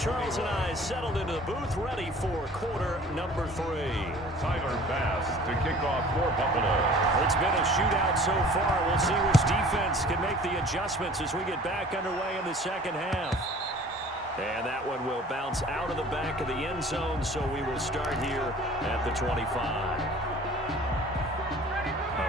Charles and I settled into the booth, ready for quarter number 3. Tyler Bass to kick off for Buffalo. It's been a shootout so far. We'll see which defense can make the adjustments as we get back underway in the second half. And that one will bounce out of the back of the end zone, so we will start here at the 25.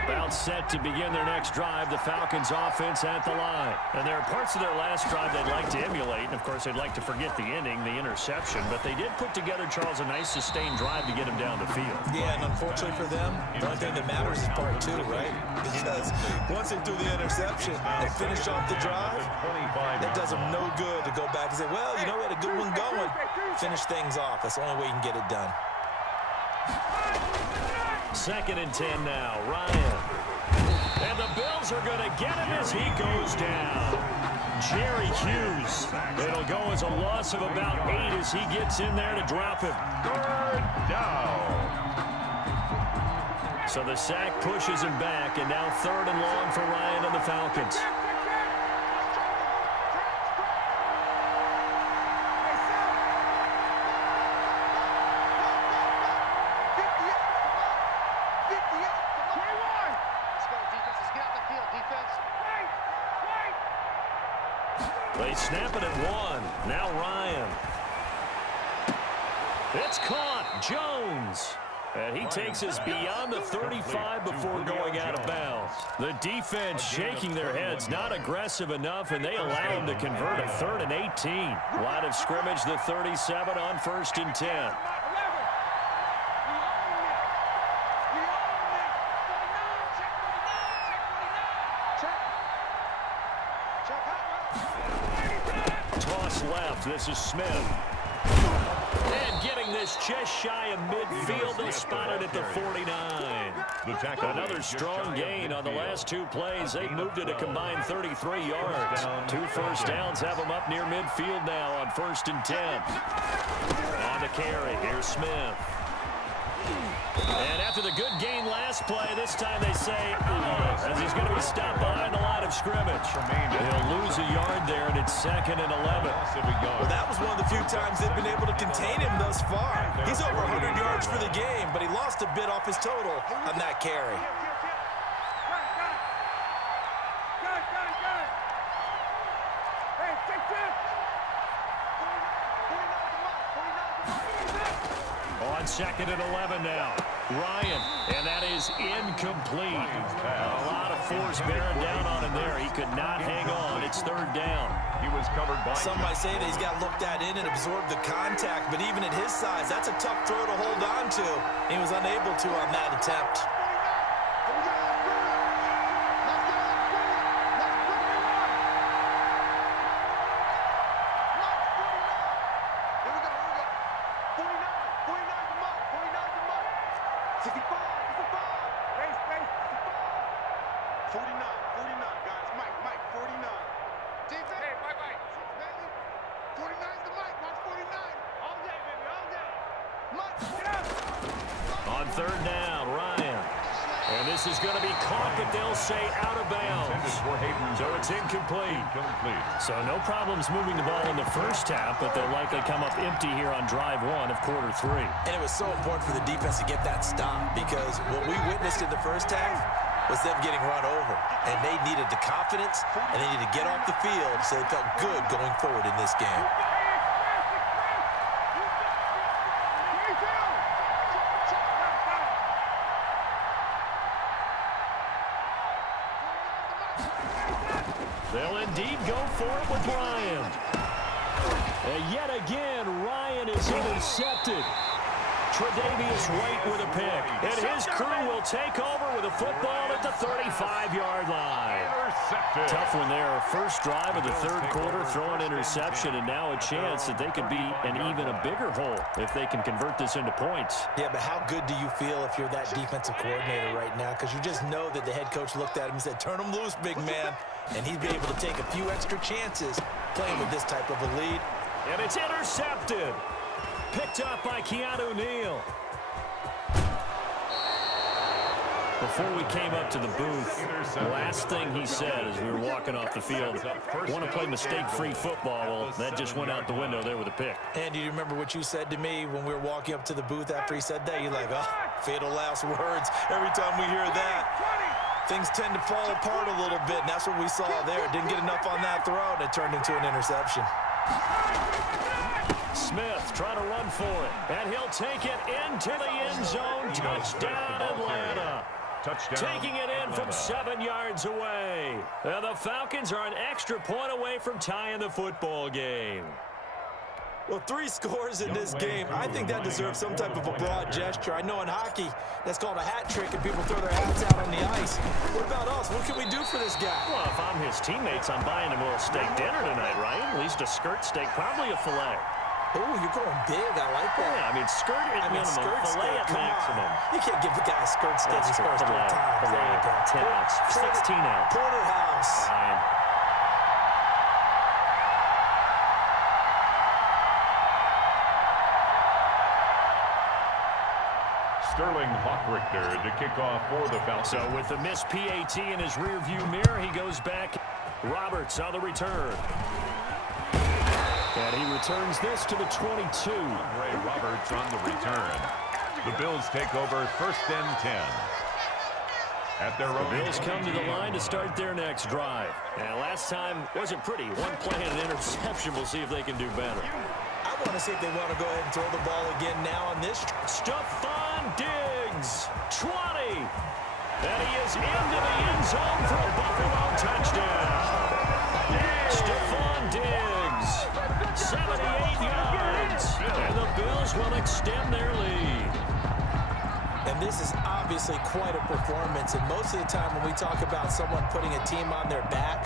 About set to begin their next drive, the Falcons offense at the line. And there are parts of their last drive they'd like to emulate. And, of course, they'd like to forget the ending, the interception. But they did put together, Charles, a nice sustained drive to get him down the field. Yeah, and unfortunately for them, the only thing that matters is part 2, right? Because once they do the interception and finish off the drive, it does them no good to go back and say, well, you know, we had a good one going. Finish things off. That's the only way you can get it done. 2nd and 10 now. Ryan. And the Bills are going to get him as he goes down. Jerry Hughes. It'll go as a loss of about 8 as he gets in there to drop him. 3rd down. So the sack pushes him back, and now 3rd and long for Ryan and the Falcons. They snap it at 1. Now Ryan. It's caught. Jones. And he takes us beyond the 35 before going out of bounds. The defense shaking their heads, not aggressive enough, and they allow him to convert a 3rd and 18. Line of scrimmage, the 37 on 1st and 10. Left. This is Smith. And getting this just shy of midfield. They'll spot it at the 49. Another strong gain on the last 2 plays. They've moved it a combined 33 yards. 2 first downs have them up near midfield now on 1st and 10. On the carry. Here's Smith. And after the good gain last play, this time they say, as he's going to be stopped behind the line of scrimmage. He'll lose a yard there, and it's 2nd and 11. Well, that was one of the few times they've been able to contain him thus far. He's over 100 yards for the game, but he lost a bit off his total on that carry. On 2nd and 11 now. Ryan, and that is incomplete. A lot of force bearing down on him there. He could not hang on. It's 3rd down. He was covered by... Some might say that he's got looked at in and absorbed the contact, but even at his size, that's a tough throw to hold on to. He was unable to on that attempt. On 3rd down, Ryan. And this is going to be caught, but they'll say out of bounds. So it's incomplete. So no problems moving the ball in the first half, but they'll likely come up empty here on drive 1 of quarter 3. And it was so important for the defense to get that stop, because what we witnessed in the first half was them getting run over. And they needed the confidence, and they needed to get off the field so they felt good going forward in this game. They'll indeed go for it with Ryan. And yet again, Ryan is intercepted. Tre'Davious White with a pick. And his crew will take over with a football at the 35-yard line. Intercepted. Tough one there. First drive of the 3rd quarter, throw an interception, and now a chance that they could be in even a bigger hole if they can convert this into points. Yeah, but how good do you feel if you're that defensive coordinator right now? Because you just know that the head coach looked at him and said, turn him loose, big man. And he'd be able to take a few extra chances playing with this type of a lead. And it's intercepted. Picked up by Keanu Neal. Before we came up to the booth, the last thing he said as we were walking off the field, want to play mistake-free football. Well, that just went out the window there with a pick. And do you remember what you said to me when we were walking up to the booth after he said that? You're like, oh, fatal last words. Every time we hear that, things tend to fall apart a little bit, and that's what we saw there. Didn't get enough on that throw, and it turned into an interception. Smith trying to run for it, and he'll take it into the end zone. Touchdown, Atlanta. Touchdown. Taking it in from 7 yards away. And the Falcons are an extra point away from tying the football game. Well, 3 scores in this game. I think that deserves some type of a broad gesture. I know in hockey, that's called a hat trick, and people throw their hats out on the ice. What about us? What can we do for this guy? Well, if I'm his teammates, I'm buying him a little steak dinner tonight, right? At least a skirt steak, probably a filet. Oh, you're going big. I like that. Yeah, I mean, skirt at minimum, filet at maximum. You can't give the guy a skirt steak his first 3 times. Filet, 10 ounce, 16 ounce. Porterhouse. Fine. Sterling Hockrichter to kick off for the Falcons. So with the missed PAT in his rearview mirror, he goes back. Roberts on the return. And he returns this to the 22. Ray Roberts on the return. The Bills take over 1st and 10. At their own. The Bills come to the line to start their next drive. And last time wasn't pretty. 1 play and an interception. We'll see if they can do better. I want to see if they want to go ahead and throw the ball again now on this. Stephon Diggs, 20. And he is into the end zone for a Buffalo touchdown. Stephon Diggs, 78 yards. And the Bills will extend their lead. And this is obviously quite a performance. And most of the time when we talk about someone putting a team on their back,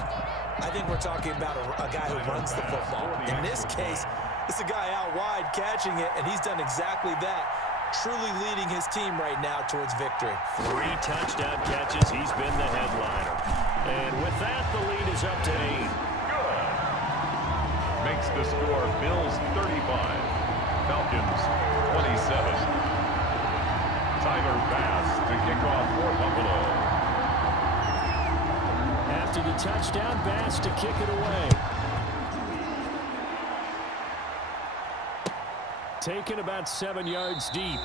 I think we're talking about a guy who runs the football. In this case, it's a guy out wide catching it, and he's done exactly that, truly leading his team right now towards victory. 3 touchdown catches. He's been the headliner. And with that, the lead is up to 8. Good. Makes the score Bills 35, Falcons 27. Tyler Bass to kick off for Buffalo. After the touchdown, Bass to kick it away. Taken about 7 yards deep.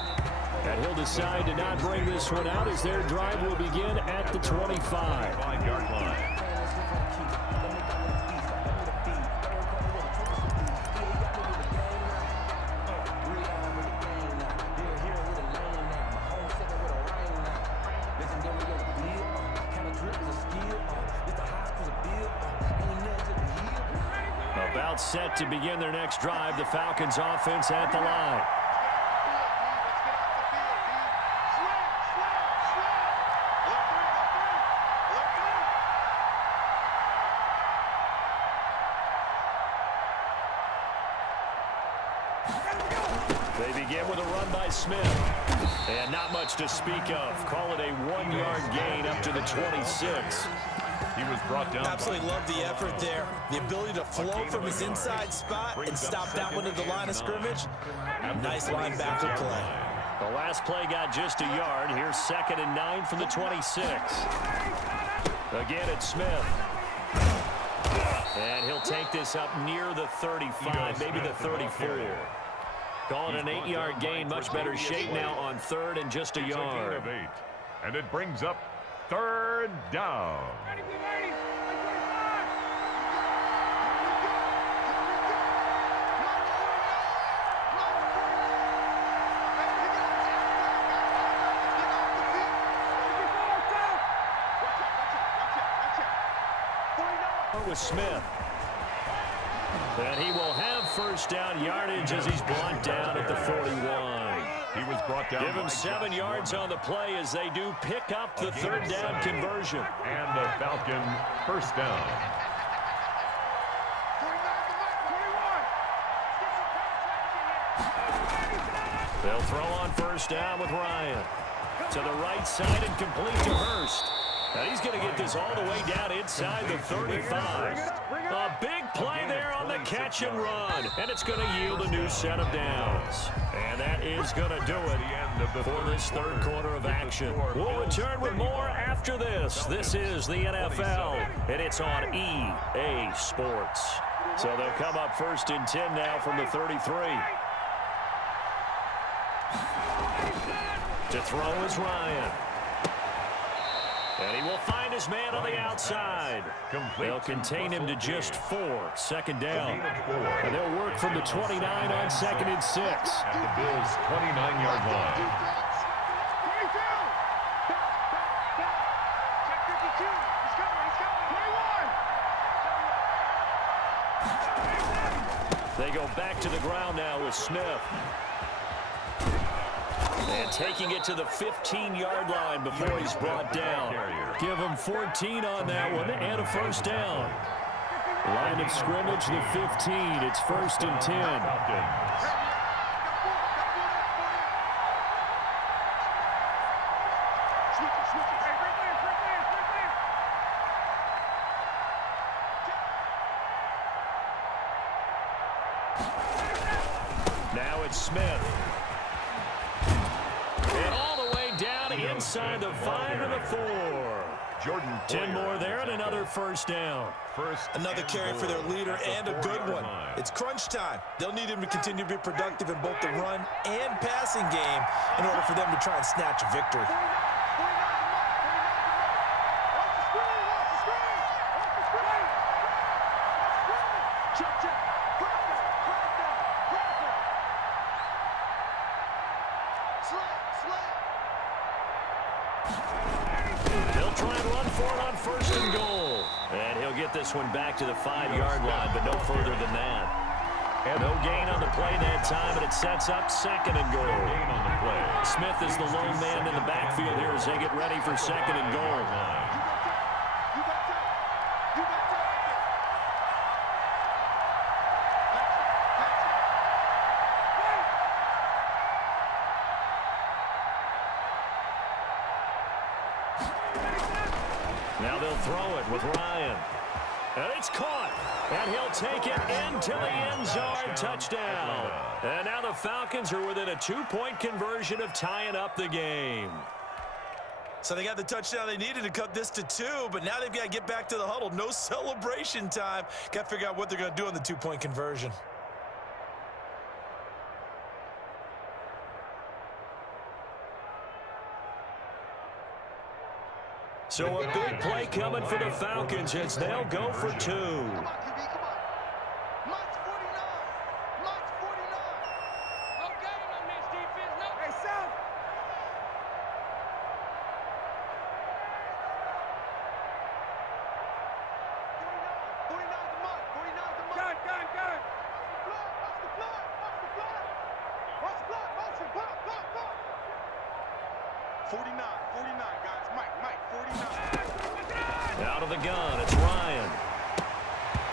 And he'll decide to not bring this one out as their drive will begin at the 25. 5-yard line. About set to begin their next drive. The Falcons offense at the line. They begin with a run by Smith. And not much to speak of. Call it a 1-yard gain up to the 26. He was brought down. Absolutely love the effort there. The ability to flow from his inside spot and stop that one at the line of scrimmage. Nice linebacker play. The last play got just a yard. Here's 2nd and 9 from the 26. Again, it's Smith. And he'll take this up near the 35, maybe the 34. Calling an 8-yard gain. Much better shape now on 3rd and just a yard. And it brings up 3rd down. With Smith. And he will have 1st down yardage as he's brought down at the 41. He was brought down. Give him 7 yards on the play as they do pick up the 3rd down conversion. And the Falcon 1st down. They'll throw on 1st down with Ryan. To the right side and complete to Hurst. And he's going to get this all the way down inside the 35. A big play there on the catch and run, and it's going to yield a new set of downs. And that is going to do it for this third quarter of action. We'll return with more after this. This is the NFL, and it's on EA Sports. So they'll come up 1st and 10 now from the 33. To throw is Ryan. And he will find his man on the outside. They'll contain him to just 4. 2nd down. And they'll work from the 29 on 2nd and 6. At the Bills' 29-yard line. They go back to the ground now with Smith. And taking it to the 15-yard line before he's brought down. Give him 14 on that one and a 1st down. Line of scrimmage, the 15. It's 1st and 10. Now it's Smith. And all the way down inside the 5 to the 4. Jordan 10 more there and another 1st down. Another carry for their leader and a good one. It's crunch time. They'll need him to continue to be productive in both the run and passing game in order for them to try and snatch a victory. They'll try and run for it on 1st and goal. And he'll get this one back to the 5-yard line, but no further than that. And no gain on the play that time, and it sets up 2nd and goal. Smith is the lone man in the backfield here as they get ready for 2nd and goal. Now they'll throw it with Ryan. And it's caught. And he'll take it into the end zone. Touchdown. And now the Falcons are within a 2-point conversion of tying up the game. So they got the touchdown they needed to cut this to 2, but now they've got to get back to the huddle. No celebration time. Got to figure out what they're going to do on the 2-point conversion. So a big play coming for the Falcons as they'll go for 2. Out of the gun, it's Ryan.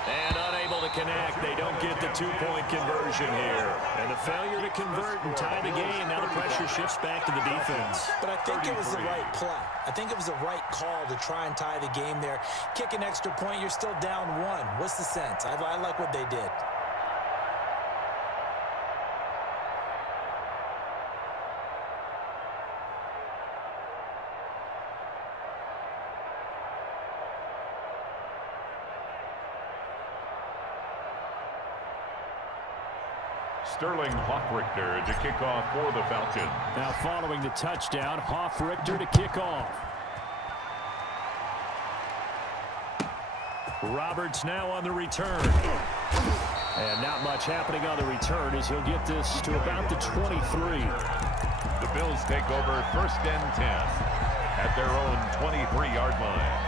And unable to connect. They don't get the 2-point conversion here. And the failure to convert and tie the game. Now the pressure shifts back to the defense. But I think it was the right play. I think it was the right call to try and tie the game there. Kick an extra point, you're still down 1. What's the sense? I like what they did. Sterling Hoffrichter to kick off for the Falcons. Now following the touchdown, Hoffrichter to kick off. Roberts now on the return. And not much happening on the return as he'll get this to about the 23. The Bills take over 1st and 10 at their own 23-yard line.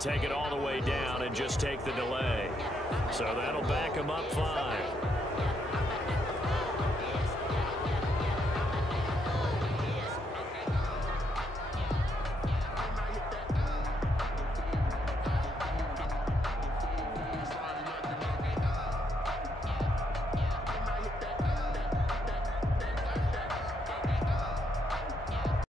take it all the way down and just take the delay. So that'll back him up 5.